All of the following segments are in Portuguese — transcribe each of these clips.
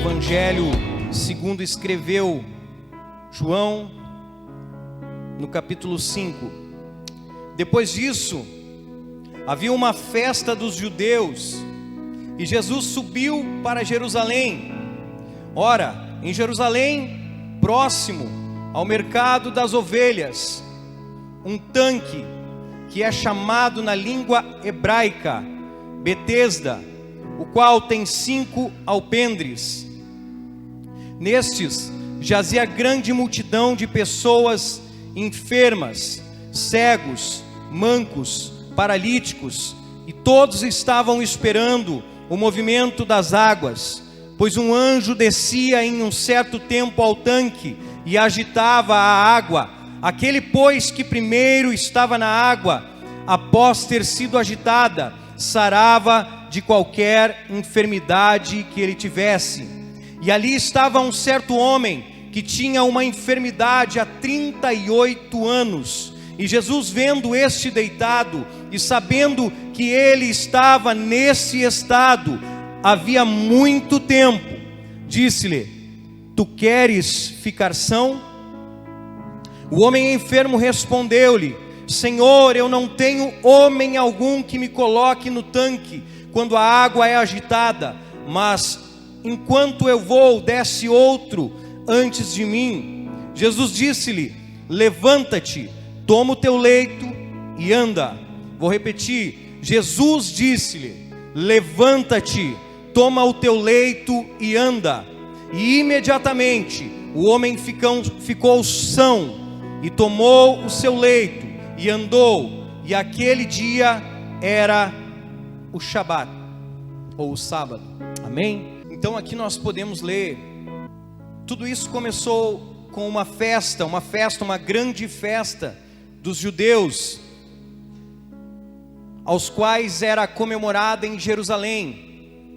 Evangelho segundo escreveu João, no capítulo 5. Depois disso, havia uma festa dos judeus, e Jesus subiu para Jerusalém. Ora, em Jerusalém, próximo ao mercado das ovelhas, um tanque, que é chamado na língua hebraica Betesda, o qual tem 5 alpendres. Nestes jazia grande multidão de pessoas enfermas, cegos, mancos, paralíticos, e todos estavam esperando o movimento das águas, pois um anjo descia em um certo tempo ao tanque e agitava a água. Aquele, pois, que primeiro estava na água, após ter sido agitada, sarava de qualquer enfermidade que ele tivesse. E ali estava um certo homem que tinha uma enfermidade há 38 anos. E Jesus, vendo este deitado e sabendo que ele estava nesse estado havia muito tempo, disse-lhe: tu queres ficar são? O homem enfermo respondeu-lhe: Senhor, eu não tenho homem algum que me coloque no tanque quando a água é agitada, mas enquanto eu vou, desce outro antes de mim. Jesus disse-lhe: levanta-te, toma o teu leito e anda. Vou repetir: Jesus disse-lhe: levanta-te, toma o teu leito e anda. E imediatamente o homem ficou são, e tomou o seu leito e andou. E aquele dia era o Shabat, ou o sábado. Amém? Então aqui nós podemos ler, tudo isso começou com uma grande festa dos judeus, aos quais era comemorada em Jerusalém,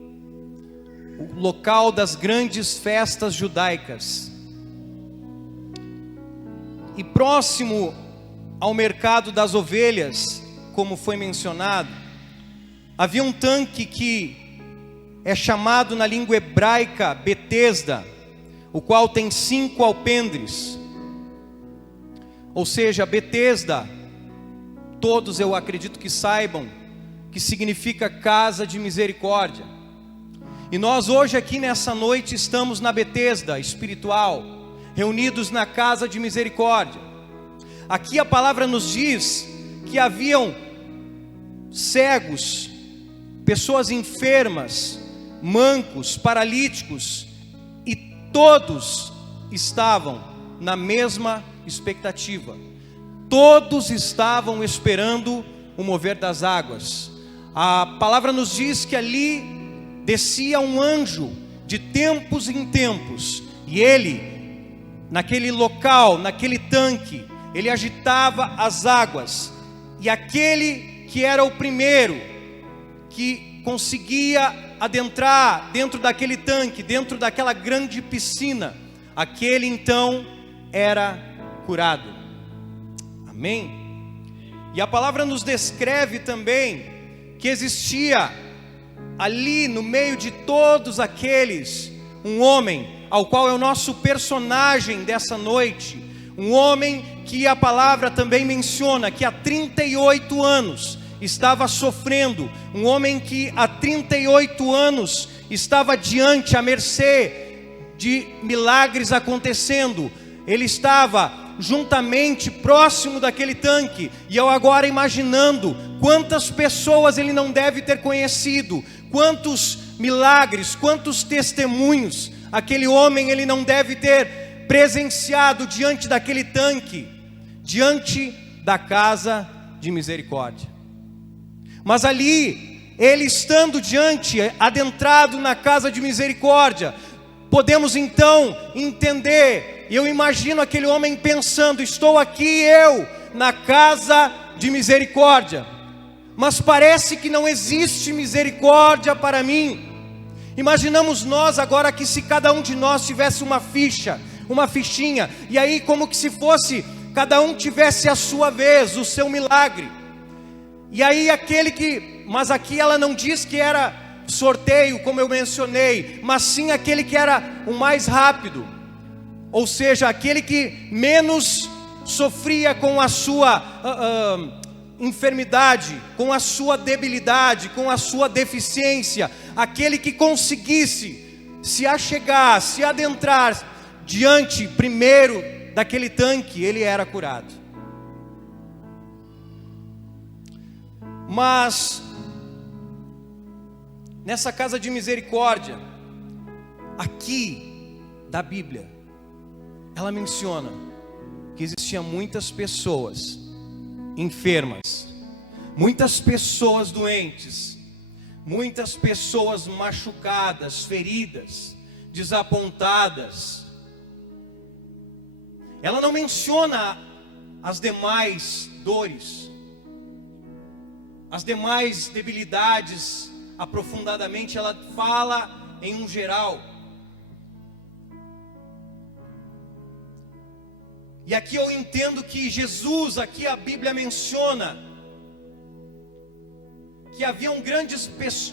o local das grandes festas judaicas. E próximo ao mercado das ovelhas, como foi mencionado, havia um tanque que é chamado na língua hebraica Betesda, o qual tem 5 alpendres. Ou seja, Betesda, todos eu acredito que saibam que significa casa de misericórdia. E nós hoje aqui nessa noite estamos na Betesda espiritual, reunidos na casa de misericórdia. Aqui a palavra nos diz que haviam cegos, pessoas enfermas, mancos, paralíticos, e todos estavam na mesma expectativa. Todos estavam esperando o mover das águas. A palavra nos diz que ali descia um anjo de tempos em tempos, e ele, naquele local, naquele tanque, ele agitava as águas, e aquele que era o primeiro que conseguia adentrar dentro daquele tanque, dentro daquela grande piscina, aquele então era curado. Amém? E a palavra nos descreve também que existia ali no meio de todos aqueles um homem, ao qual é o nosso personagem dessa noite, um homem que a palavra também menciona que há 38 anos estava sofrendo, um homem que há 38 anos estava diante, à mercê de milagres acontecendo. Ele estava juntamente próximo daquele tanque, e eu agora imaginando quantas pessoas ele não deve ter conhecido, quantos milagres, quantos testemunhos aquele homem ele não deve ter presenciado diante daquele tanque, diante da casa de misericórdia. Mas ali, ele estando diante, adentrado na casa de misericórdia, podemos então entender, eu imagino aquele homem pensando: estou aqui eu, na casa de misericórdia, mas parece que não existe misericórdia para mim. Imaginamos nós agora que se cada um de nós tivesse uma fichinha, e aí como que se fosse, cada um tivesse a sua vez, o seu milagre. E aí mas aqui ela não diz que era sorteio, como eu mencionei, mas sim aquele que era o mais rápido, ou seja, aquele que menos sofria com a sua enfermidade, com a sua debilidade, com a sua deficiência, aquele que conseguisse se achegar, se adentrar diante primeiro daquele tanque, ele era curado. Mas nessa casa de misericórdia, aqui da Bíblia, ela menciona que existiam muitas pessoas enfermas, muitas pessoas doentes, muitas pessoas machucadas, feridas, desapontadas. Ela não menciona as demais dores, as demais debilidades aprofundadamente, ela fala em um geral. E aqui eu entendo que Jesus, aqui a Bíblia menciona que haviam grandes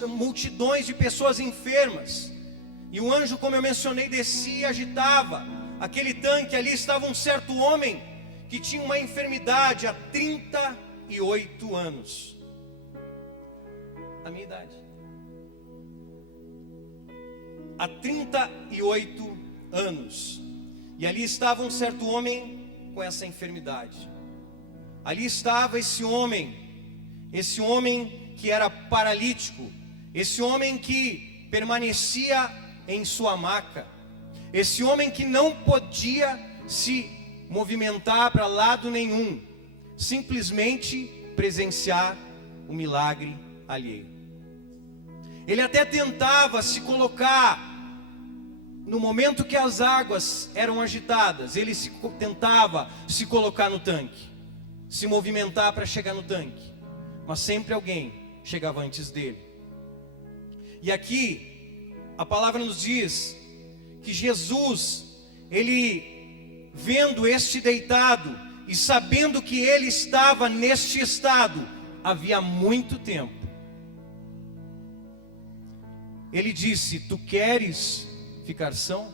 multidões de pessoas enfermas, e o anjo, como eu mencionei, descia e agitava aquele tanque. Ali estava um certo homem que tinha uma enfermidade há 38 anos, a minha idade, há 38 anos, e ali estava um certo homem com essa enfermidade. Ali estava esse homem que era paralítico, esse homem que permanecia em sua maca, esse homem que não podia se movimentar para lado nenhum, simplesmente presenciar o milagre alheio. Ele até tentava se colocar no momento que as águas eram agitadas, ele tentava se colocar no tanque, se movimentar para chegar no tanque, mas sempre alguém chegava antes dele. E aqui a palavra nos diz que Jesus, ele vendo este deitado e sabendo que ele estava neste estado havia muito tempo, ele disse: tu queres ficar são?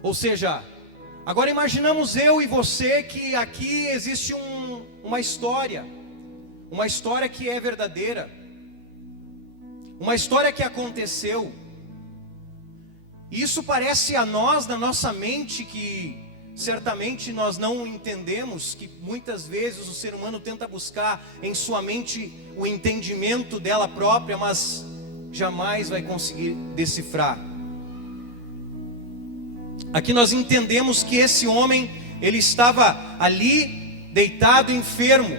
Ou seja, agora imaginamos eu e você que aqui existe uma história que é verdadeira, uma história que aconteceu. Isso parece a nós, na nossa mente, que certamente nós não entendemos, que muitas vezes o ser humano tenta buscar em sua mente o entendimento dela própria, mas jamais vai conseguir decifrar. Aqui nós entendemos que esse homem, ele estava ali deitado enfermo,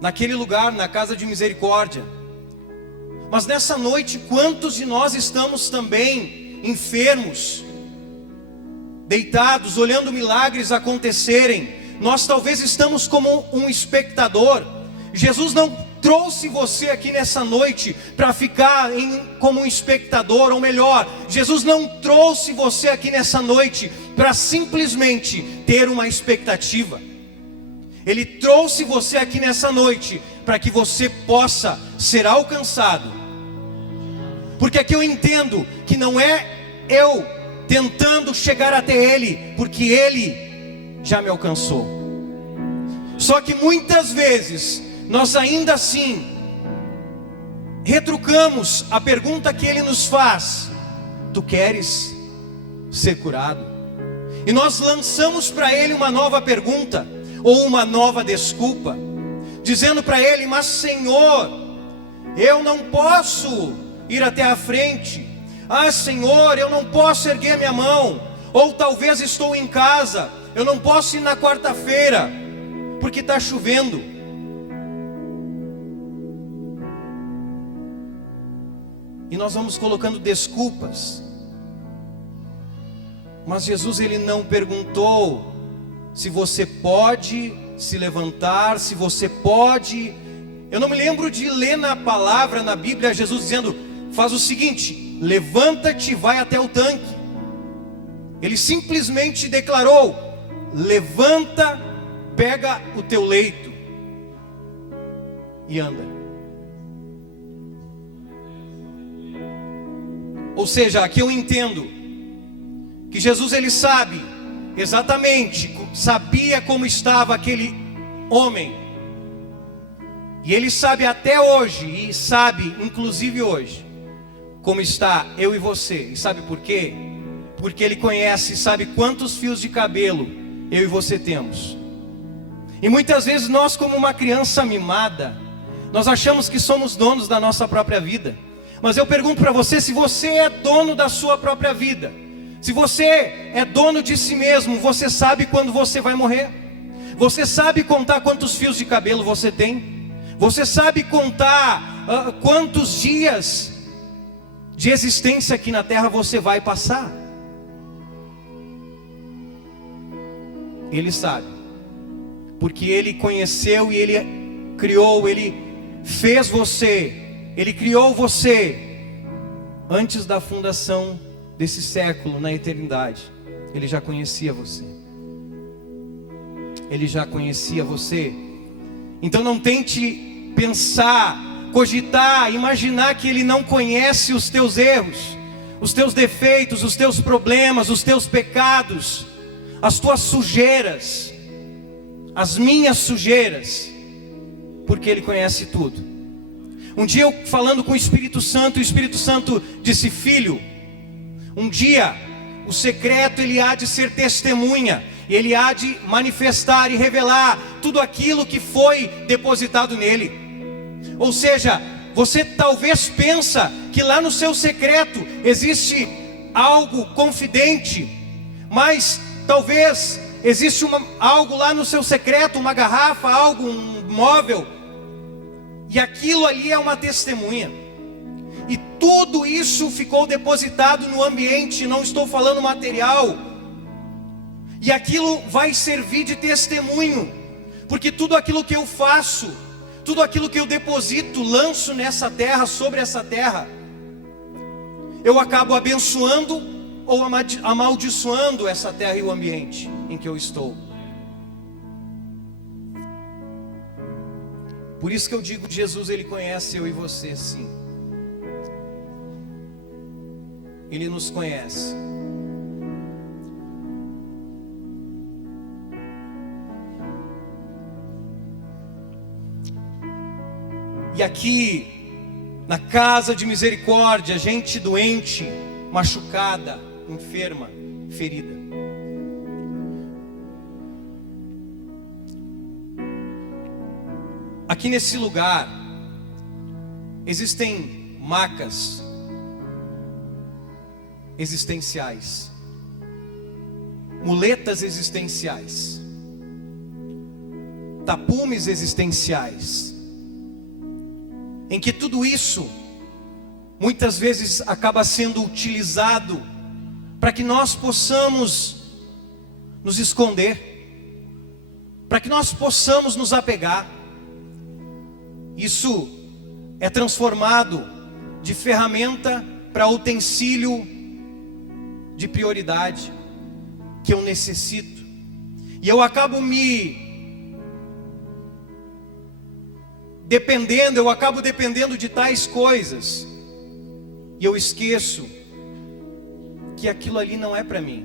naquele lugar, na casa de misericórdia. Mas nessa noite, quantos de nós estamos também enfermos, deitados, olhando milagres acontecerem? Nós talvez estamos como um espectador. Jesus não trouxe você aqui nessa noite para ficar como um espectador, ou melhor, Jesus não trouxe você aqui nessa noite para simplesmente ter uma expectativa. Ele trouxe você aqui nessa noite para que você possa ser alcançado. Porque aqui eu entendo que não é eu tentando chegar até Ele, porque Ele já me alcançou. Só que muitas vezes nós ainda assim retrucamos a pergunta que Ele nos faz: tu queres ser curado? E nós lançamos para Ele uma nova pergunta, ou uma nova desculpa, dizendo para Ele: mas Senhor, eu não posso ir até a frente. Ah, Senhor, eu não posso erguer minha mão. Ou talvez estou em casa, eu não posso ir na quarta-feira porque está chovendo. E nós vamos colocando desculpas. Mas Jesus, ele não perguntou se você pode se levantar, se você pode. Eu não me lembro de ler na palavra, na Bíblia, Jesus dizendo: faz o seguinte, levanta-te e vai até o tanque. Ele simplesmente declarou: levanta, pega o teu leito e anda. Ou seja, aqui eu entendo que Jesus, ele sabe exatamente, sabia como estava aquele homem. E ele sabe até hoje, e sabe inclusive hoje, como está eu e você. E sabe por quê? Porque ele conhece e sabe quantos fios de cabelo eu e você temos. E muitas vezes nós, como uma criança mimada, nós achamos que somos donos da nossa própria vida. Mas eu pergunto para você, se você é dono da sua própria vida, se você é dono de si mesmo, você sabe quando você vai morrer? Você sabe contar quantos fios de cabelo você tem? Você sabe contar quantos dias de existência aqui na terra você vai passar? Ele sabe, porque Ele conheceu e Ele criou, Ele fez você, Ele criou você antes da fundação desse século, na eternidade. Ele já conhecia você. Ele já conhecia você. Então não tente pensar, cogitar, imaginar que Ele não conhece os teus erros, os teus defeitos, os teus problemas, os teus pecados, as tuas sujeiras, as minhas sujeiras, porque Ele conhece tudo. Um dia eu falando com o Espírito Santo disse: filho, um dia o secreto ele há de ser testemunha, ele há de manifestar e revelar tudo aquilo que foi depositado nele. Ou seja, você talvez pensa que lá no seu secreto existe algo confidente, mas talvez existe algo lá no seu secreto, uma garrafa, algo, um móvel, e aquilo ali é uma testemunha. E tudo isso ficou depositado no ambiente, não estou falando material. E aquilo vai servir de testemunho, porque tudo aquilo que eu faço, tudo aquilo que eu deposito, lanço nessa terra, sobre essa terra, eu acabo abençoando ou amaldiçoando essa terra e o ambiente em que eu estou. Por isso que eu digo, Jesus ele conhece eu e você, sim. Ele nos conhece. E aqui, na casa de misericórdia, gente doente, machucada, enferma, ferida. Aqui nesse lugar, existem macas existenciais, muletas existenciais, tapumes existenciais, em que tudo isso muitas vezes acaba sendo utilizado para que nós possamos nos esconder, para que nós possamos nos apegar. Isso é transformado de ferramenta para utensílio de prioridade que eu necessito, e eu acabo dependendo de tais coisas, e eu esqueço que aquilo ali não é para mim,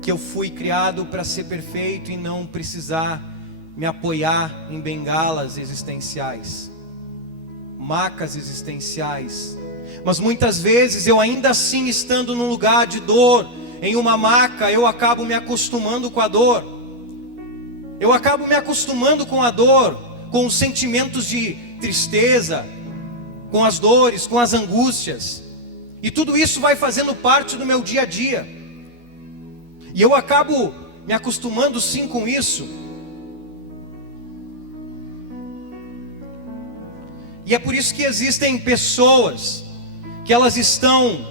que eu fui criado para ser perfeito e não precisar me apoiar em bengalas existenciais, macas existenciais. Mas muitas vezes eu ainda assim, estando num lugar de dor, em uma maca, eu acabo me acostumando com a dor. Eu acabo me acostumando com a dor, com os sentimentos de tristeza, com as dores, com as angústias. E tudo isso vai fazendo parte do meu dia a dia. E eu acabo me acostumando sim com isso. E é por isso que existem pessoas que elas estão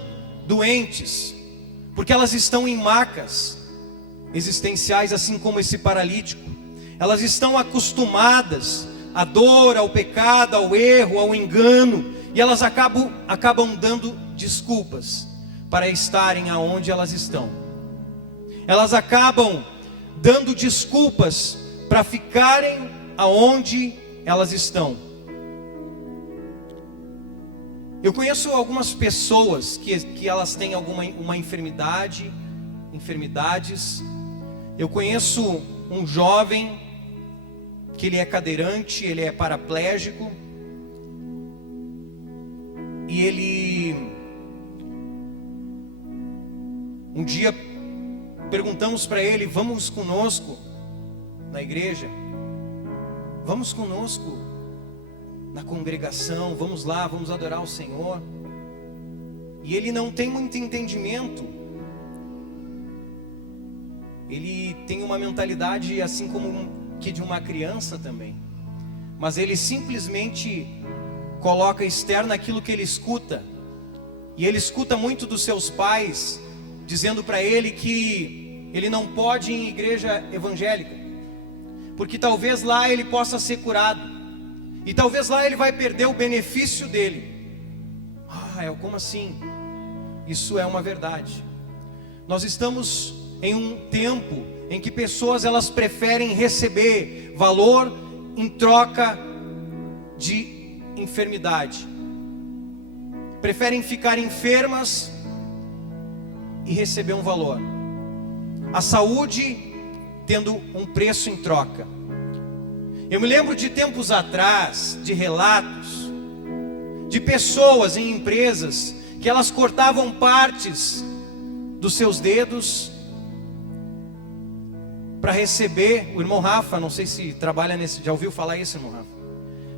doentes, porque elas estão em macas existenciais, assim como esse paralítico. Elas estão acostumadas à dor, ao pecado, ao erro, ao engano, e elas acabam dando desculpas para estarem aonde elas estão. Elas acabam dando desculpas para ficarem aonde elas estão. Eu conheço algumas pessoas que elas têm uma enfermidades. Eu conheço um jovem que ele é cadeirante, ele é paraplégico. E ele, um dia perguntamos para ele: vamos conosco na igreja? Vamos conosco na congregação, vamos lá, vamos adorar o Senhor. E ele não tem muito entendimento. Ele tem uma mentalidade assim como que de uma criança também. Mas ele simplesmente coloca externo aquilo que ele escuta. E ele escuta muito dos seus pais dizendo para ele que ele não pode ir em igreja evangélica, porque talvez lá ele possa ser curado, e talvez lá ele vai perder o benefício dele. Como assim? Isso é uma verdade. Nós estamos em um tempo em que pessoas elas preferem receber valor em troca de enfermidade. Preferem ficar enfermas e receber um valor. A saúde tendo um preço em troca. Eu me lembro de tempos atrás, de relatos de pessoas em empresas que elas cortavam partes dos seus dedos para receber. O irmão Rafa, não sei se trabalha nesse, já ouviu falar isso, irmão Rafa?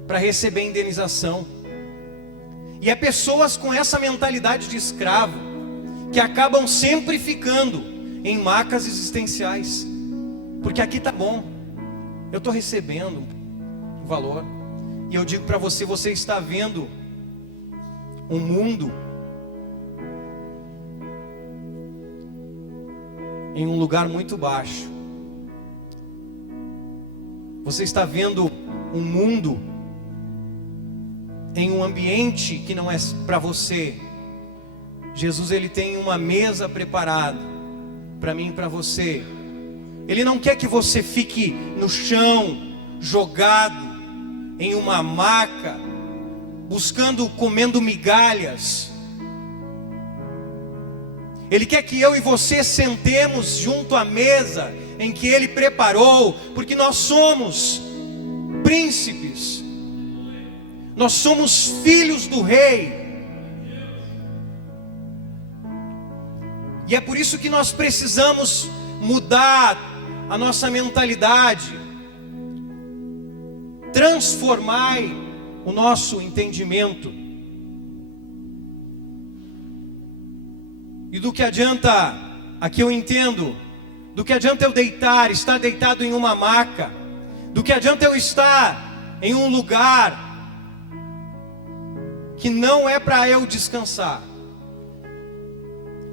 Para receber indenização. E é pessoas com essa mentalidade de escravo que acabam sempre ficando em macas existenciais, porque aqui tá bom, eu estou recebendo o valor. E eu digo para você, você está vendo um mundo em um lugar muito baixo. Você está vendo um mundo em um ambiente que não é para você. Jesus, ele tem uma mesa preparada para mim e para você. Ele não quer que você fique no chão, jogado em uma maca, comendo migalhas. Ele quer que eu e você sentemos junto à mesa em que ele preparou, porque nós somos príncipes, nós somos filhos do rei. E é por isso que nós precisamos mudar a nossa mentalidade, transformar o nosso entendimento. E do que adianta, aqui eu entendo, do que adianta eu estar deitado em uma maca, do que adianta eu estar em um lugar que não é para eu descansar,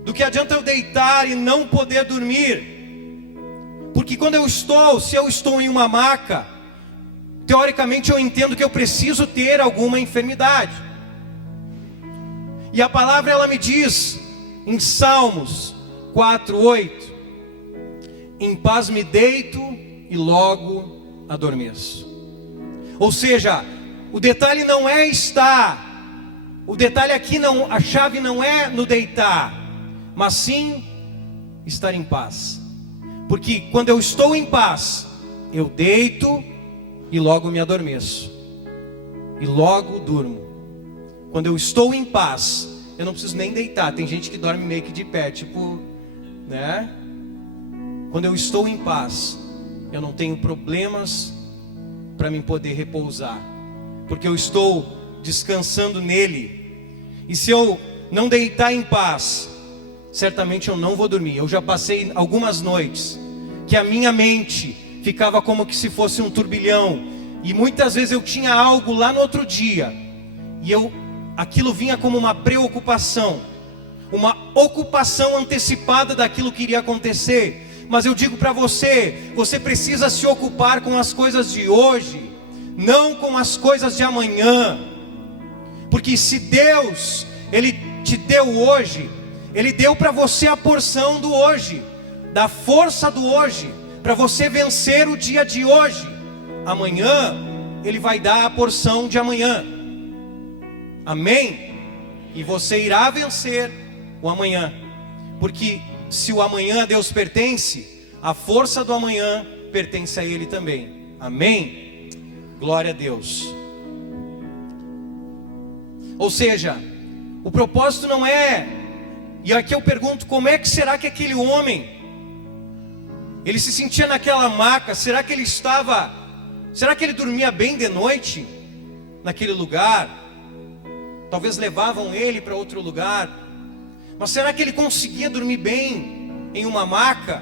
do que adianta eu deitar e não poder dormir, porque se eu estou em uma maca, teoricamente eu entendo que eu preciso ter alguma enfermidade. E a palavra ela me diz em Salmos 4:8: em paz me deito e logo adormeço. Ou seja, o detalhe não é o detalhe aqui não, a chave não é no deitar, mas sim estar em paz. Porque quando eu estou em paz, eu deito e logo me adormeço, e logo durmo. Quando eu estou em paz, eu não preciso nem deitar. Tem gente que dorme meio que de pé, tipo, né? Quando eu estou em paz, eu não tenho problemas para me poder repousar, porque eu estou descansando nele. E se eu não deitar em paz, certamente eu não vou dormir. Eu já passei algumas noites que a minha mente ficava como que se fosse um turbilhão, e muitas vezes eu tinha algo lá no outro dia, e aquilo vinha como uma preocupação, uma ocupação antecipada daquilo que iria acontecer. Mas eu digo para você, você precisa se ocupar com as coisas de hoje, não com as coisas de amanhã. Porque se Deus, Ele te deu hoje, Ele deu para você a porção do hoje, da força do hoje, para você vencer o dia de hoje. Amanhã, Ele vai dar a porção de amanhã. Amém? E você irá vencer o amanhã. Porque se o amanhã a Deus pertence, a força do amanhã pertence a Ele também. Amém? Glória a Deus. Ou seja, o propósito não é... E aqui eu pergunto, como é que será que aquele homem, ele se sentia naquela maca? Será que ele dormia bem de noite naquele lugar? Talvez levavam ele para outro lugar. Mas será que ele conseguia dormir bem em uma maca?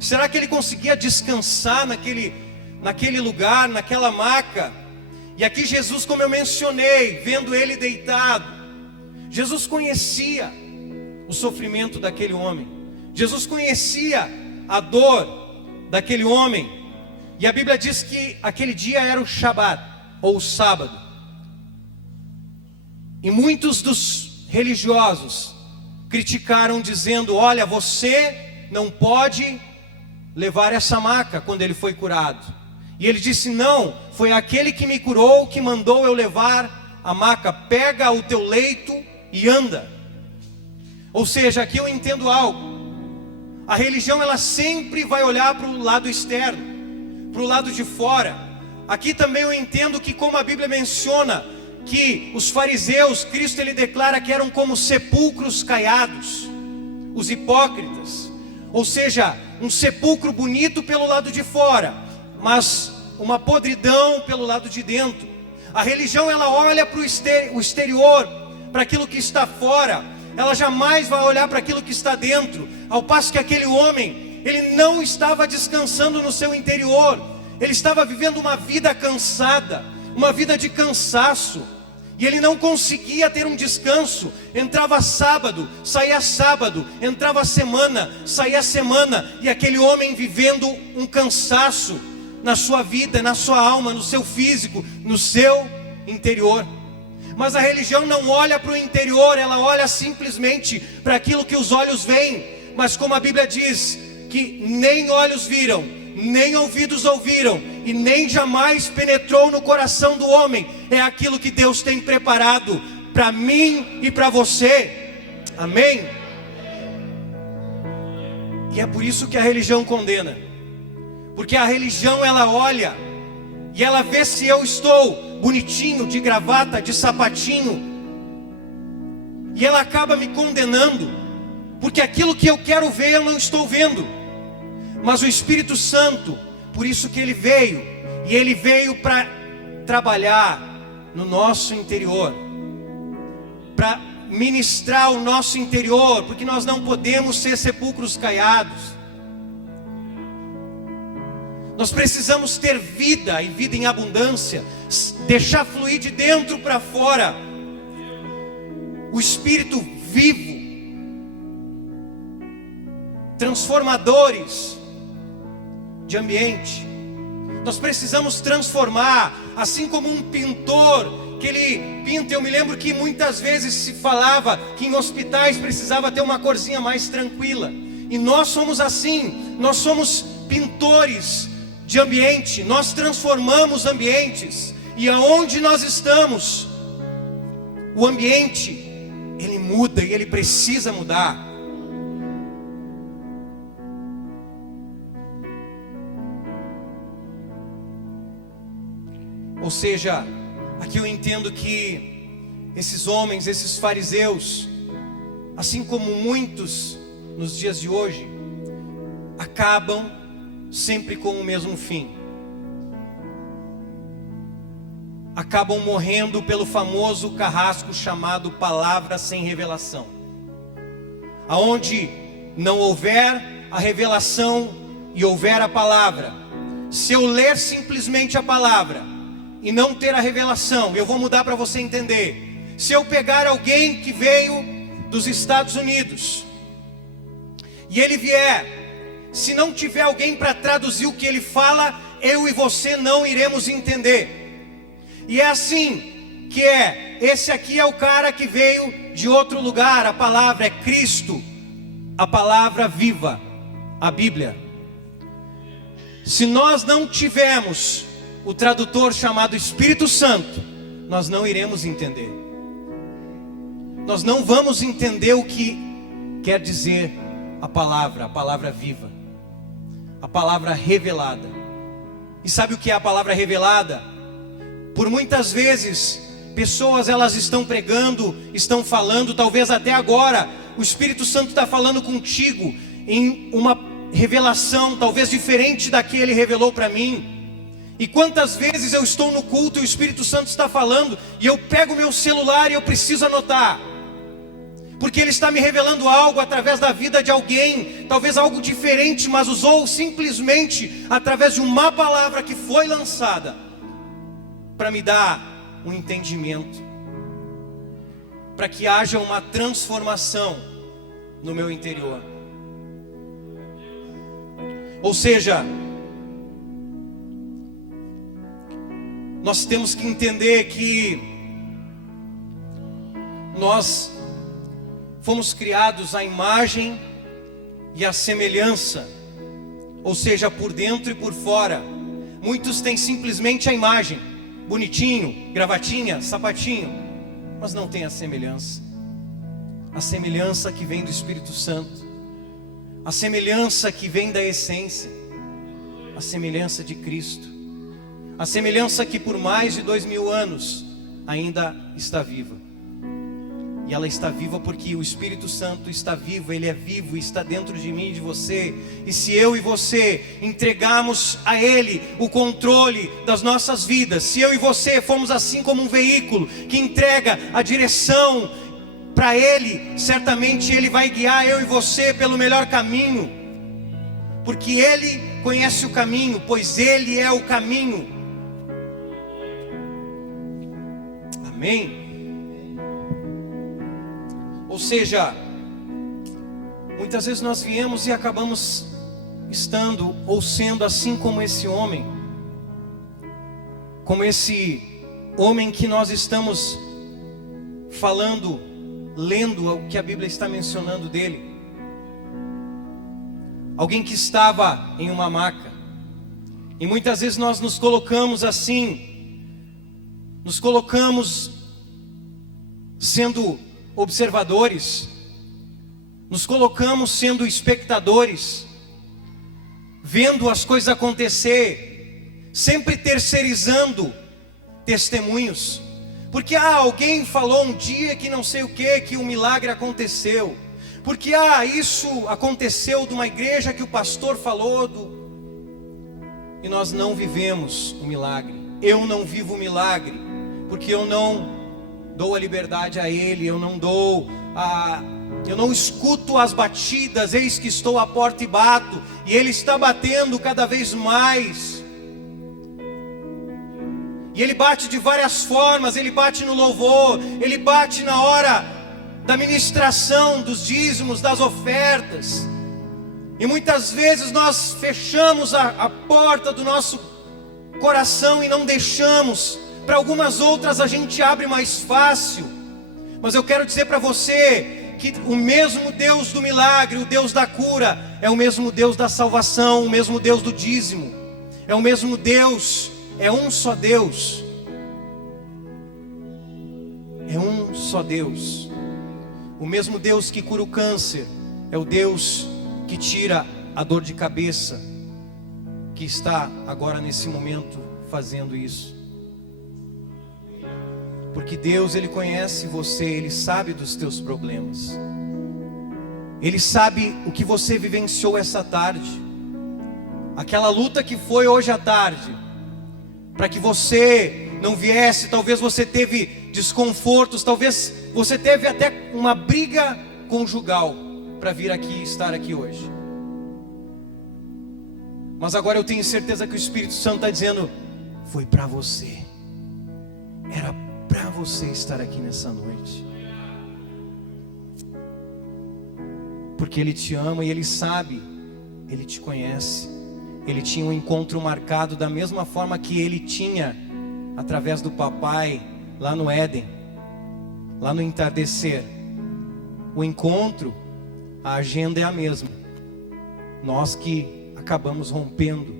Será que ele conseguia descansar naquele lugar, naquela maca? E aqui Jesus, como eu mencionei, vendo ele deitado, Jesus conhecia o sofrimento daquele homem. Jesus conhecia a dor daquele homem. E a Bíblia diz que aquele dia era o Shabat, ou o sábado. E muitos dos religiosos criticaram, dizendo: olha, você não pode levar essa maca quando ele foi curado. E ele disse: não, foi aquele que me curou que mandou eu levar a maca. Pega o teu leito e anda. Ou seja, aqui eu entendo algo. A religião, ela sempre vai olhar para o lado externo, para o lado de fora. Aqui também eu entendo que, como a Bíblia menciona, que os fariseus, Cristo ele declara que eram como sepulcros caiados, os hipócritas. Ou seja, um sepulcro bonito pelo lado de fora, mas uma podridão pelo lado de dentro. A religião, ela olha para o exterior, para aquilo que está fora. Ela jamais vai olhar para aquilo que está dentro. Ao passo que aquele homem, ele não estava descansando no seu interior. Ele estava vivendo uma vida cansada, uma vida de cansaço. E ele não conseguia ter um descanso. Entrava sábado, saía sábado. Entrava semana, saía semana. E aquele homem vivendo um cansaço na sua vida, na sua alma, no seu físico, no seu interior. Mas a religião não olha para o interior, ela olha simplesmente para aquilo que os olhos veem. Mas como a Bíblia diz, que nem olhos viram, nem ouvidos ouviram, e nem jamais penetrou no coração do homem, é aquilo que Deus tem preparado para mim e para você. Amém? E é por isso que a religião condena. Porque a religião, ela olha e ela vê se eu estou bonitinho, de gravata, de sapatinho, e ela acaba me condenando, porque aquilo que eu quero ver eu não estou vendo. Mas o Espírito Santo, por isso que ele veio, e ele veio para trabalhar no nosso interior, para ministrar o nosso interior, porque nós não podemos ser sepulcros caiados. Nós precisamos ter vida, e vida em abundância, deixar fluir de dentro para fora o Espírito vivo, transformadores de ambiente. Nós precisamos transformar, assim como um pintor que ele pinta. Eu me lembro que muitas vezes se falava que em hospitais precisava ter uma corzinha mais tranquila, e nós somos assim. Nós somos pintores de ambiente, nós transformamos ambientes, e aonde nós estamos, o ambiente, ele muda, e ele precisa mudar. Ou seja, aqui eu entendo que esses homens, esses fariseus, assim como muitos nos dias de hoje, acabam sempre com o mesmo fim. Acabam morrendo pelo famoso carrasco chamado palavra sem revelação. Aonde não houver a revelação e houver a palavra, se eu ler simplesmente a palavra e não ter a revelação, eu vou mudar para você entender. Se eu pegar alguém que veio dos Estados Unidos e ele vier, se não tiver alguém para traduzir o que ele fala, eu e você não iremos entender. E é assim que é. Esse aqui é o cara que veio de outro lugar. A palavra é Cristo, a palavra viva, a Bíblia. Se nós não tivermos o tradutor chamado Espírito Santo, nós não iremos entender. nós não vamos entender o que quer dizer a palavra viva, a palavra revelada. E sabe o que é a palavra revelada? Por muitas vezes, pessoas elas estão pregando, estão falando, talvez até agora, o Espírito Santo está falando contigo em uma revelação, talvez diferente da que Ele revelou para mim. E quantas vezes eu estou no culto e o Espírito Santo está falando, e eu pego meu celular e eu preciso anotar, porque Ele está me revelando algo através da vida de alguém, talvez algo diferente, mas usou simplesmente através de uma palavra que foi lançada, para me dar um entendimento, para que haja uma transformação no meu interior. Ou seja, nós temos que entender que nós fomos criados à imagem e à semelhança, ou seja, por dentro e por fora. Muitos têm simplesmente a imagem, bonitinho, gravatinha, sapatinho, mas não tem a semelhança que vem do Espírito Santo, a semelhança que vem da essência, a semelhança de Cristo, a semelhança que por mais de 2000 anos ainda está viva. E ela está viva porque o Espírito Santo está vivo, Ele é vivo e está dentro de mim e de você. E se eu e você entregarmos a Ele o controle das nossas vidas, se eu e você formos assim como um veículo que entrega a direção para Ele, certamente Ele vai guiar eu e você pelo melhor caminho, porque Ele conhece o caminho, pois Ele é o caminho. Amém? Ou seja, muitas vezes nós viemos e acabamos estando ou sendo assim como esse homem, que nós estamos falando, lendo o que a Bíblia está mencionando dele. Alguém que estava em uma maca. E muitas vezes nós nos colocamos assim, nos colocamos sendo observadores, nos colocamos sendo espectadores, vendo as coisas acontecer, sempre terceirizando testemunhos, porque alguém falou um dia que não sei o que um milagre aconteceu, porque isso aconteceu de uma igreja que o pastor falou e nós não vivemos o milagre. Eu não vivo o milagre, porque eu não dou a liberdade a Ele, eu não escuto as batidas. Eis que estou à porta e bato, e Ele está batendo cada vez mais, e Ele bate de várias formas. Ele bate no louvor, Ele bate na hora da ministração dos dízimos, das ofertas, e muitas vezes nós fechamos a porta do nosso coração e não deixamos. Para algumas outras a gente abre mais fácil, mas eu quero dizer para você que o mesmo Deus do milagre, o Deus da cura, é o mesmo Deus da salvação, o mesmo Deus do dízimo, é o mesmo Deus, é um só Deus, é um só Deus. O mesmo Deus que cura o câncer, é o Deus que tira a dor de cabeça, que está agora nesse momento fazendo isso. Porque Deus, Ele conhece você, Ele sabe dos teus problemas, Ele sabe o que você vivenciou essa tarde, aquela luta que foi hoje à tarde, para que você não viesse. Talvez você teve desconfortos, talvez você teve até uma briga conjugal para vir aqui e estar aqui hoje. Mas agora eu tenho certeza que o Espírito Santo está dizendo: foi para você, era para você estar aqui nessa noite, porque Ele te ama e Ele sabe, Ele te conhece. Ele tinha um encontro marcado da mesma forma que Ele tinha através do papai lá no Éden, lá no entardecer. O encontro, a agenda é a mesma. Nós que acabamos rompendo,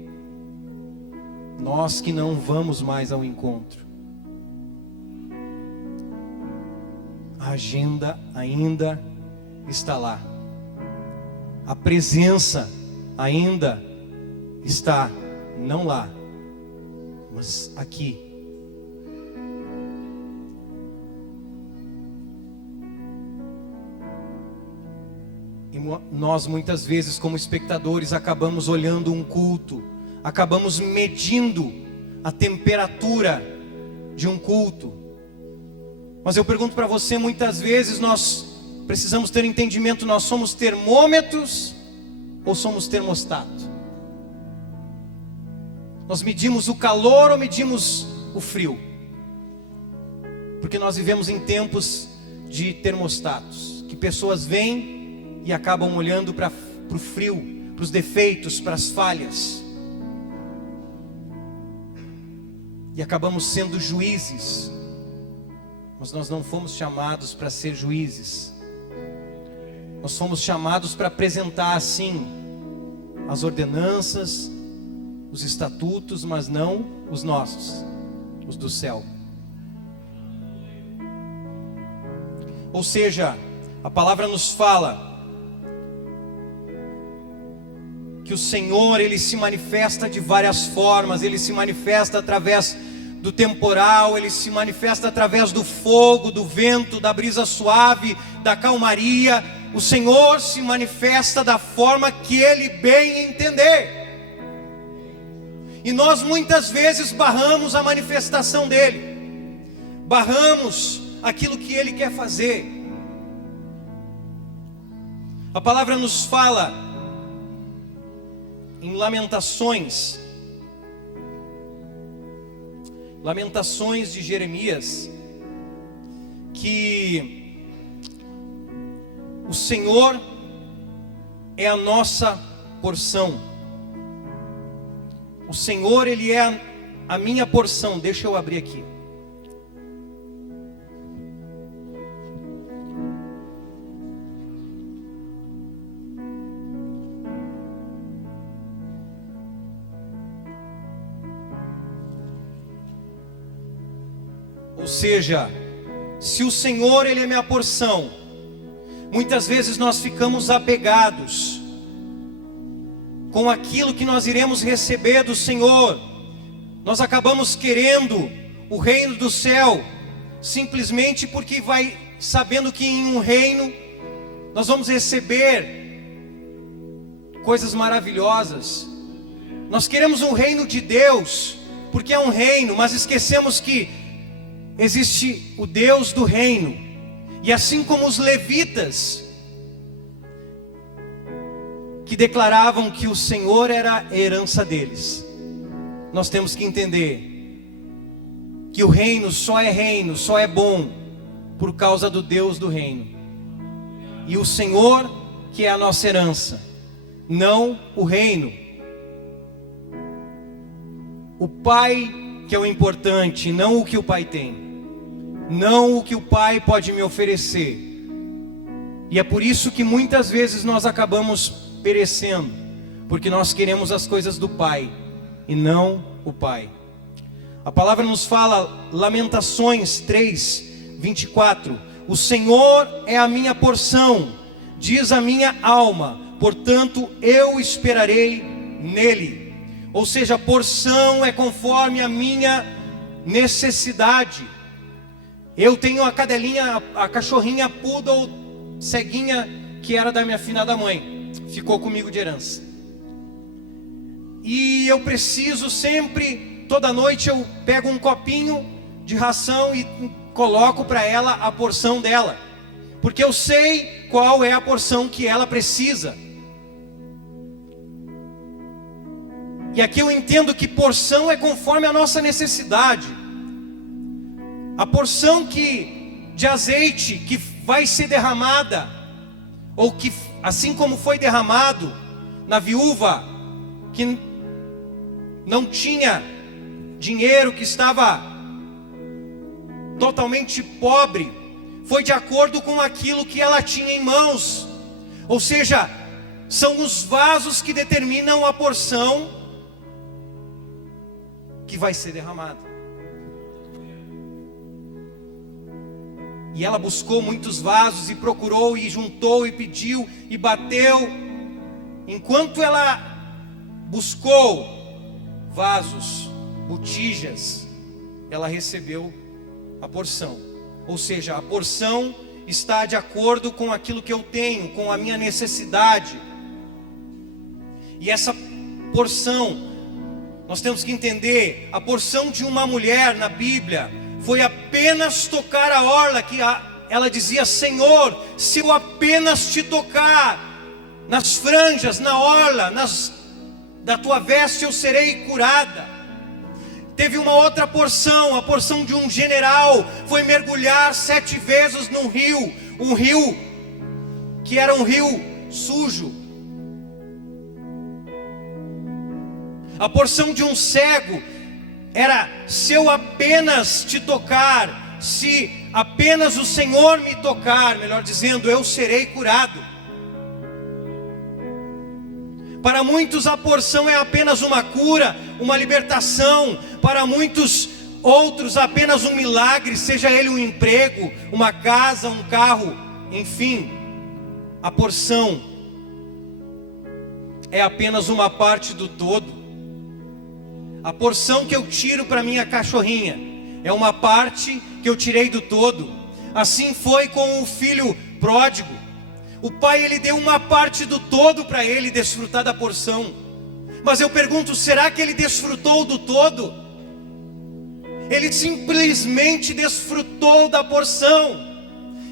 nós que não vamos mais ao encontro. a agenda ainda está lá. A presença ainda está, não lá, mas aqui. E nós muitas vezes, como espectadores, acabamos olhando um culto, acabamos medindo a temperatura de um culto. Mas eu pergunto para você, muitas vezes nós precisamos ter entendimento: nós somos termômetros ou somos termostato? Nós medimos o calor ou medimos o frio? Porque nós vivemos em tempos de termostatos, que pessoas vêm e acabam olhando para o frio, para os defeitos, para as falhas, e acabamos sendo juízes. Mas nós não fomos chamados para ser juízes. Nós fomos chamados para apresentar, sim, as ordenanças, os estatutos, mas não os nossos, os do céu. Ou seja, a palavra nos fala que o Senhor, Ele se manifesta de várias formas. Ele se manifesta através do temporal, Ele se manifesta através do fogo, do vento, da brisa suave, da calmaria. O Senhor se manifesta da forma que Ele bem entender. E nós muitas vezes barramos a manifestação dEle, barramos aquilo que Ele quer fazer. A palavra nos fala em Lamentações de Jeremias, que o Senhor é a nossa porção. O Senhor, Ele é a minha porção. Deixa eu abrir aqui. Ou seja, se o Senhor, Ele é minha porção, muitas vezes nós ficamos apegados com aquilo que nós iremos receber do Senhor. Nós acabamos querendo o reino do céu, simplesmente porque sabendo que em um reino nós vamos receber coisas maravilhosas. Nós queremos um reino de Deus, porque é um reino, mas esquecemos que existe o Deus do reino. E assim como os levitas, que declaravam que o Senhor era a herança deles, nós temos que entender que o reino, só é bom por causa do Deus do reino. E o Senhor que é a nossa herança, não o reino. O Pai que é o importante, não o que o Pai tem, não o que o Pai pode me oferecer. E é por isso que muitas vezes nós acabamos perecendo, porque nós queremos as coisas do Pai e não o Pai. A palavra nos fala, Lamentações 3:24: o Senhor é a minha porção, diz a minha alma, portanto eu esperarei nele. Ou seja, a porção é conforme a minha necessidade. Eu tenho a cadelinha, a cachorrinha poodle ceguinha, que era da minha finada mãe, ficou comigo de herança. E eu preciso sempre, toda noite eu pego um copinho de ração e coloco para ela a porção dela, porque eu sei qual é a porção que ela precisa. E aqui eu entendo que porção é conforme a nossa necessidade. A porção de azeite que vai ser derramada, ou que assim como foi derramado na viúva que não tinha dinheiro, que estava totalmente pobre, foi de acordo com aquilo que ela tinha em mãos. Ou seja, são os vasos que determinam a porção que vai ser derramada. E ela buscou muitos vasos e procurou e juntou e pediu e bateu. Enquanto ela buscou vasos, botijas, ela recebeu a porção. Ou seja, a porção está de acordo com aquilo que eu tenho, com a minha necessidade. E essa porção, nós temos que entender, a porção de uma mulher na Bíblia foi apenas tocar a orla, que ela dizia: Senhor, se eu apenas te tocar nas franjas, na orla, da tua veste, eu serei curada. Teve uma outra porção, a porção de um general, foi mergulhar 7 vezes num rio, um rio que era um rio sujo. A porção de um cego era: se eu apenas te tocar, se apenas o Senhor me tocar, melhor dizendo, eu serei curado. Para muitos a porção é apenas uma cura, uma libertação. Para muitos outros apenas um milagre, seja ele um emprego, uma casa, um carro, enfim. A porção é apenas uma parte do todo. A porção que eu tiro para minha cachorrinha é uma parte que eu tirei do todo. Assim foi com o filho pródigo. O pai, ele deu uma parte do todo para ele desfrutar da porção. Mas eu pergunto, será que ele desfrutou do todo? Ele simplesmente desfrutou da porção.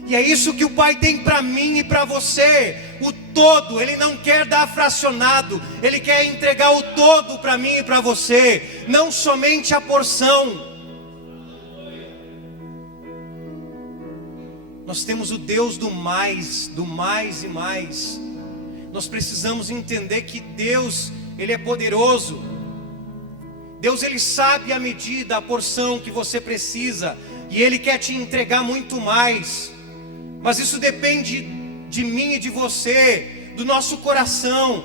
E é isso que o pai tem para mim e para você, o todo. Ele não quer dar fracionado, ele quer entregar o todo para mim e para você, não somente a porção. Nós temos o Deus do mais e mais. Nós precisamos entender que Deus, Ele é poderoso. Deus, Ele sabe a medida, a porção que você precisa, e Ele quer te entregar muito mais. Mas isso depende de mim e de você, do nosso coração,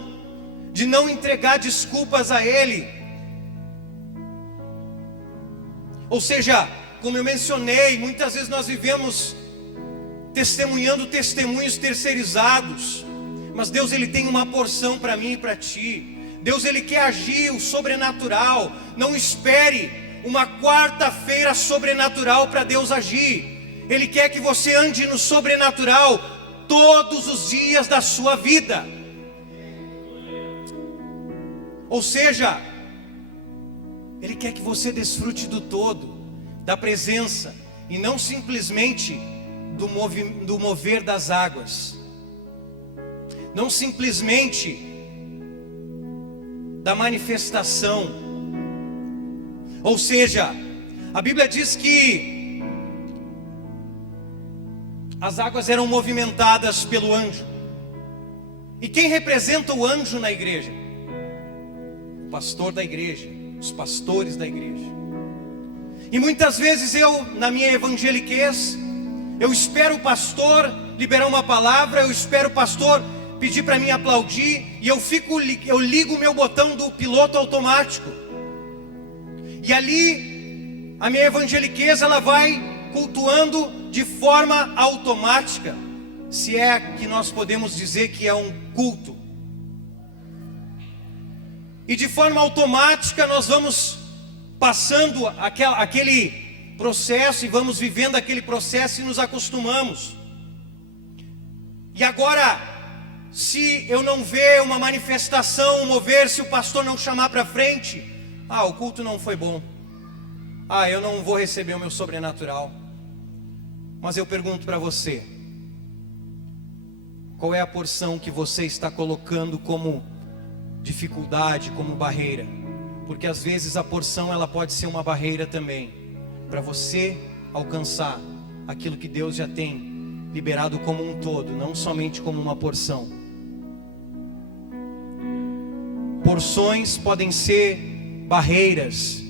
de não entregar desculpas a Ele. Ou seja, como eu mencionei, muitas vezes nós vivemos testemunhando testemunhos terceirizados, mas Deus, Ele tem uma porção para mim e para ti. Deus, Ele quer agir o sobrenatural. Não espere uma quarta-feira sobrenatural para Deus agir. Ele quer que você ande no sobrenatural todos os dias da sua vida. Ou seja, Ele quer que você desfrute do todo, da presença, e não simplesmente do mover das águas, não simplesmente da manifestação. Ou seja, a Bíblia diz que as águas eram movimentadas pelo anjo. E quem representa o anjo na igreja? O pastor da igreja, os pastores da igreja. E muitas vezes eu, na minha evangeliquez, eu espero o pastor liberar uma palavra, eu espero o pastor pedir para mim aplaudir, e eu ligo o meu botão do piloto automático. E ali, a minha evangeliquez, ela vai cultuando de forma automática, se é que nós podemos dizer que é um culto. E de forma automática nós vamos passando aquele processo, e vamos vivendo aquele processo e nos acostumamos. E agora, se eu não ver uma manifestação, um mover, se o pastor não chamar para frente, o culto não foi bom, eu não vou receber o meu sobrenatural. Mas eu pergunto para você, qual é a porção que você está colocando como dificuldade, como barreira? Porque às vezes a porção, ela pode ser uma barreira também, para você alcançar aquilo que Deus já tem liberado como um todo, não somente como uma porção. Porções podem ser barreiras,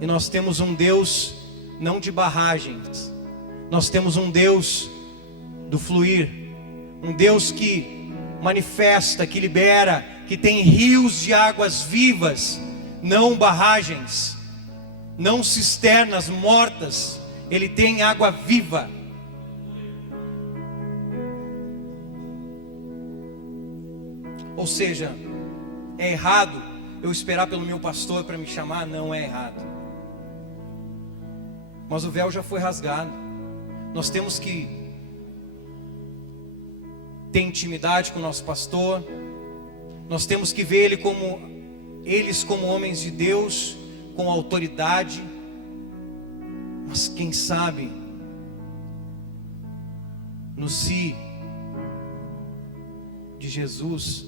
e nós temos um Deus não de barragens, nós temos um Deus do fluir, um Deus que manifesta, que libera, que tem rios de águas vivas, não barragens, não cisternas mortas ele tem água viva. Ou seja, é errado eu esperar pelo meu pastor para me chamar? Não é errado. Mas o véu já foi rasgado. Nós temos que ter intimidade com o nosso pastor. Nós temos que ver eles como homens de Deus, com autoridade. Mas quem sabe, no si de Jesus,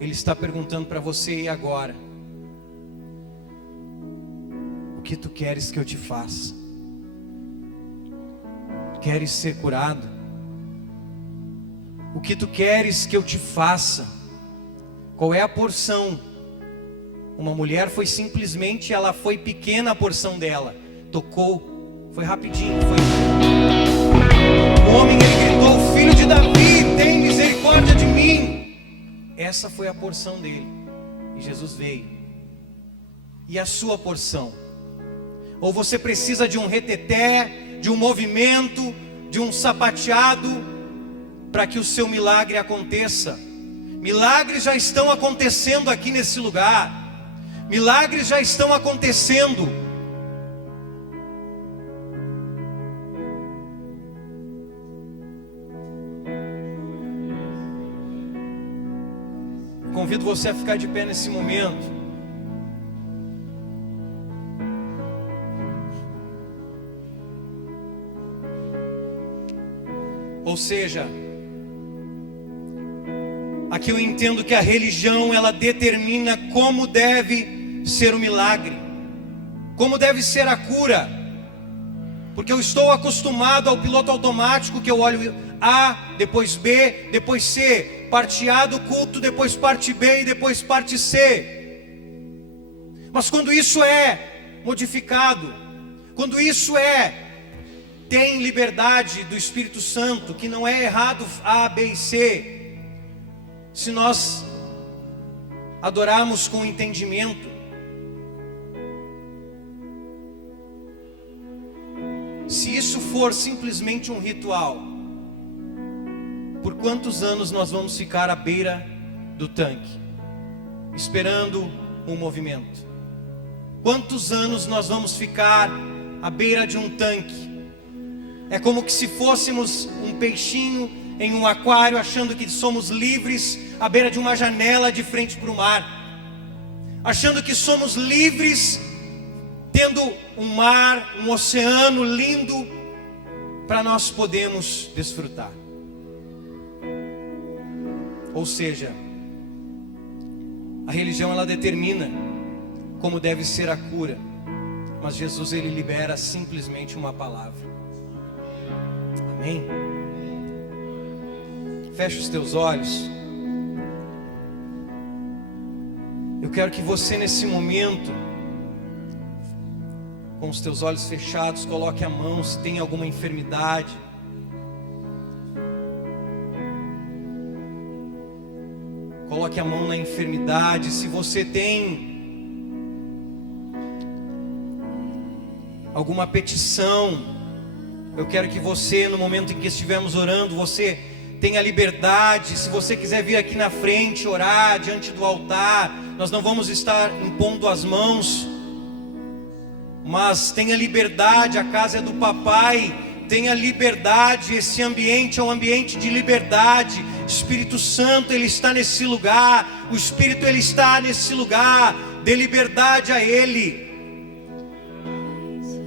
Ele está perguntando para você: e agora? O que tu queres que eu te faça? Queres ser curado? O que tu queres que eu te faça? Qual é a porção? Uma mulher ela foi pequena a porção dela. Tocou, foi rapidinho. O homem, ele gritou: filho de Davi, tem misericórdia de mim. Essa foi a porção dele. E Jesus veio. E a sua porção? Ou você precisa de um reteté, de um movimento, de um sapateado, para que o seu milagre aconteça? Milagres já estão acontecendo aqui nesse lugar. Milagres já estão acontecendo. Convido você a ficar de pé nesse momento. Ou seja, aqui eu entendo que a religião, ela determina como deve ser o milagre, como deve ser a cura, porque eu estou acostumado ao piloto automático, que eu olho A, depois B, depois C, parte A do culto, depois parte B e depois parte C. Mas quando isso é modificado, quando isso tem liberdade do Espírito Santo, que não é errado A, B e C, se nós adorarmos com entendimento, se isso for simplesmente um ritual, por quantos anos nós vamos ficar à beira do tanque, esperando um movimento? Quantos anos nós vamos ficar à beira de um tanque? É como que se fôssemos um peixinho em um aquário, achando que somos livres à beira de uma janela de frente para o mar, achando que somos livres, tendo um mar, um oceano lindo para nós podermos desfrutar. Ou seja, a religião, ela determina como deve ser a cura, mas Jesus, ele libera simplesmente uma palavra. Amém? Feche os teus olhos. Eu quero que você, nesse momento, com os teus olhos fechados, coloque a mão se tem alguma enfermidade. Coloque a mão na enfermidade. Se você tem alguma petição, eu quero que você, no momento em que estivermos orando, você tenha liberdade. Se você quiser vir aqui na frente orar diante do altar, nós não vamos estar impondo as mãos, mas tenha liberdade. A casa é do papai, tenha liberdade. Esse ambiente é um ambiente de liberdade. Espírito Santo, ele está nesse lugar. O Espírito, ele está nesse lugar. Dê liberdade a ele.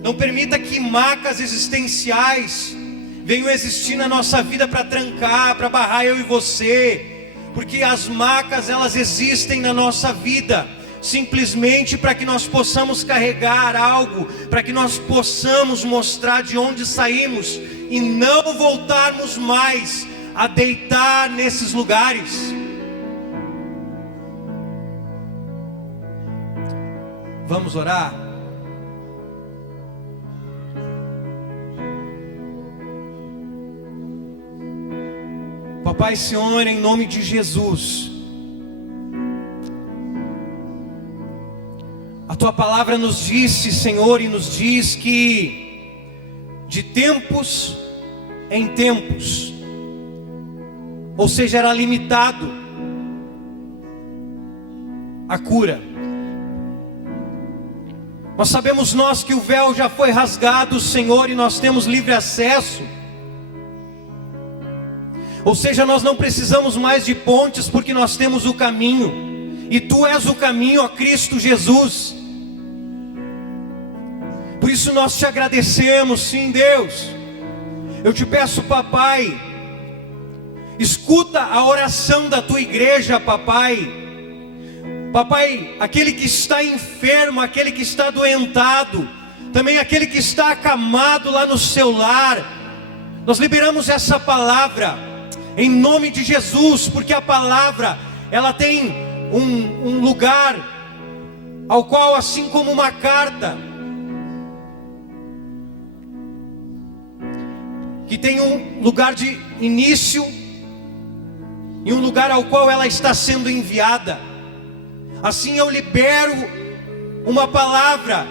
Não permita que marcas existenciais venham existir na nossa vida para trancar, para barrar eu e você, porque as marcas, elas existem na nossa vida simplesmente para que nós possamos carregar algo, para que nós possamos mostrar de onde saímos e não voltarmos mais a deitar nesses lugares. Vamos orar? Papai, Senhor, em nome de Jesus, a Tua palavra nos disse, Senhor, e nos diz que de tempos em tempos. Ou seja, era limitado a cura. Mas sabemos nós que o véu já foi rasgado, Senhor, e nós temos livre acesso. Ou seja, nós não precisamos mais de pontes, porque nós temos o caminho. E Tu és o caminho, ó Cristo Jesus. Por isso nós Te agradecemos, sim, Deus. Eu Te peço, Papai, escuta a oração da Tua igreja, Papai. Papai, aquele que está enfermo, aquele que está doentado, também aquele que está acamado lá no seu lar, nós liberamos essa palavra em nome de Jesus, porque a palavra, ela tem um lugar ao qual, assim como uma carta, que tem um lugar de início e um lugar ao qual ela está sendo enviada, assim eu libero uma palavra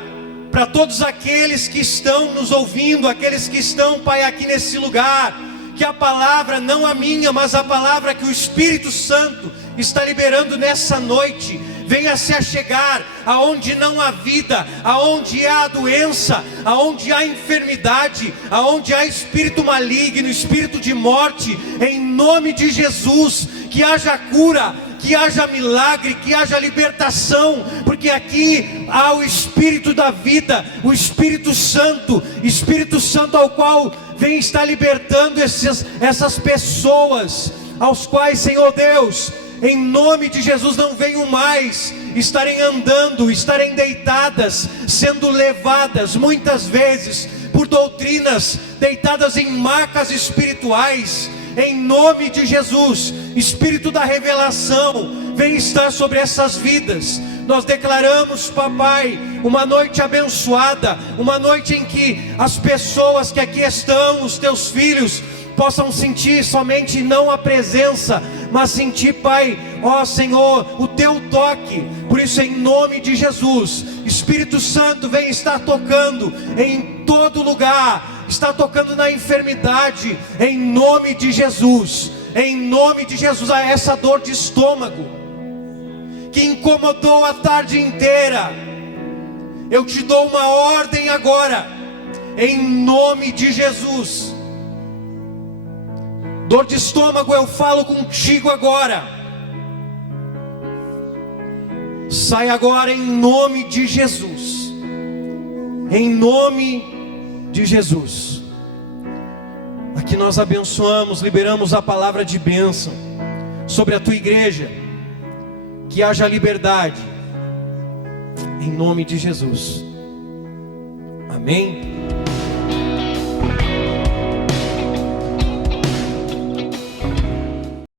para todos aqueles que estão nos ouvindo, aqueles que estão, Pai, aqui nesse lugar, que a palavra, não a minha, mas a palavra que o Espírito Santo está liberando nessa noite, venha se achegar aonde não há vida, aonde há doença, aonde há enfermidade, aonde há espírito maligno, espírito de morte, em nome de Jesus, que haja cura, que haja milagre, que haja libertação, porque aqui há o Espírito da vida, o Espírito Santo ao qual vem estar libertando essas pessoas, aos quais, Senhor Deus, em nome de Jesus, não venham mais estarem andando, estarem deitadas, sendo levadas muitas vezes por doutrinas, deitadas em macas espirituais. Em nome de Jesus, Espírito da revelação, vem estar sobre essas vidas. Nós declaramos, Papai, uma noite abençoada, uma noite em que as pessoas que aqui estão, os Teus filhos, possam sentir somente não a presença, mas sentir, Pai, ó Senhor, o Teu toque. Por isso, em nome de Jesus, Espírito Santo vem estar tocando em todo lugar, está tocando na enfermidade, em nome de Jesus, a essa dor de estômago, que incomodou a tarde inteira, eu Te dou uma ordem agora, em nome de Jesus. Dor de estômago, eu falo contigo agora, sai agora em nome de Jesus, em nome de Jesus. Aqui nós abençoamos, liberamos a palavra de bênção sobre a Tua igreja, que haja liberdade, em nome de Jesus, amém.